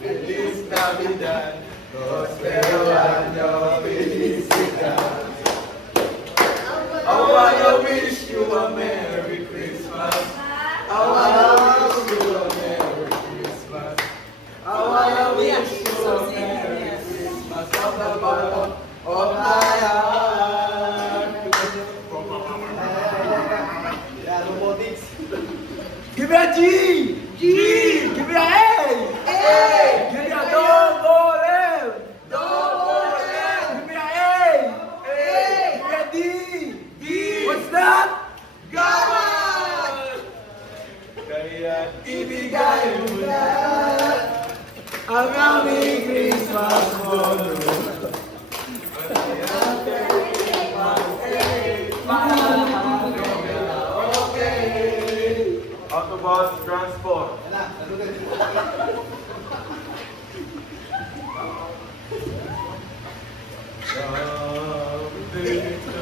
Feliz Navidad, prospero año, felicidad. I wanna wish you a Merry Christmas. I wanna wish you a Merry Christmas. I wanna wish you a Merry Christmas from the bottom of my heart. Give me a G! G! Give me a A! A! Give me a double L! Double L! Give me a A! A! Give me a D! D! What's that? Gawan! Kaya ibigay mo na ang aming Christmas bonus. Autobus transport. Something to